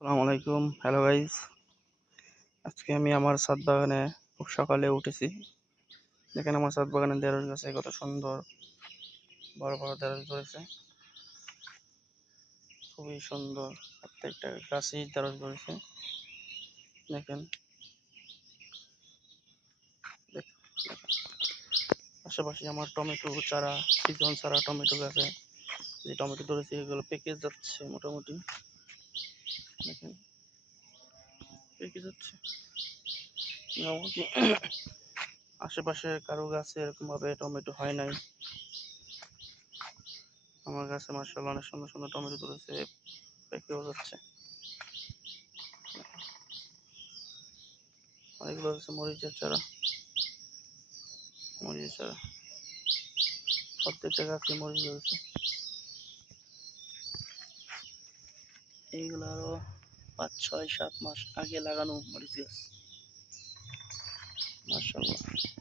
আসসালামু আলাইকুম। Hello guys, আজকে আমি আমার ছাদ বাগানে খুব সকালে উঠেছি। দেখেন আমার ছাদ বাগানে ঢেঁড়স গাছে কত সুন্দর বড় বড় ঢেঁড়স ধরেছে, খুবই সুন্দর। প্রত্যেকটা গাছেই ঢেঁড়স ধরেছে। দেখেন দেখ- আশেপাশে আমার টমেটো চারা, সিজন চারা টমেটো গাছে যে টমেটো ধরেছে এগুলো পেকে যাচ্ছে মোটামুটি। দেখেন পেকে যাচ্ছে মোটামুটি। আশেপাশে কারো গাছে এরকম ভাবে টমেটো হয় নাই, আমার গাছে মাশাআল্লাহ অনেক সুন্দর সুন্দর টমেটো ধরেছে, পেকেও যাচ্ছে। অনেকগুলো হচ্ছে মরিচের চারা, মরিচের চারা প্রত্যেকটা গাছে মরিচ ধরেছে। এইগুলো আরো 5, 6, 7 মাস আগে লাগানো মরিচ গাছ, মাশাআল্লাহ।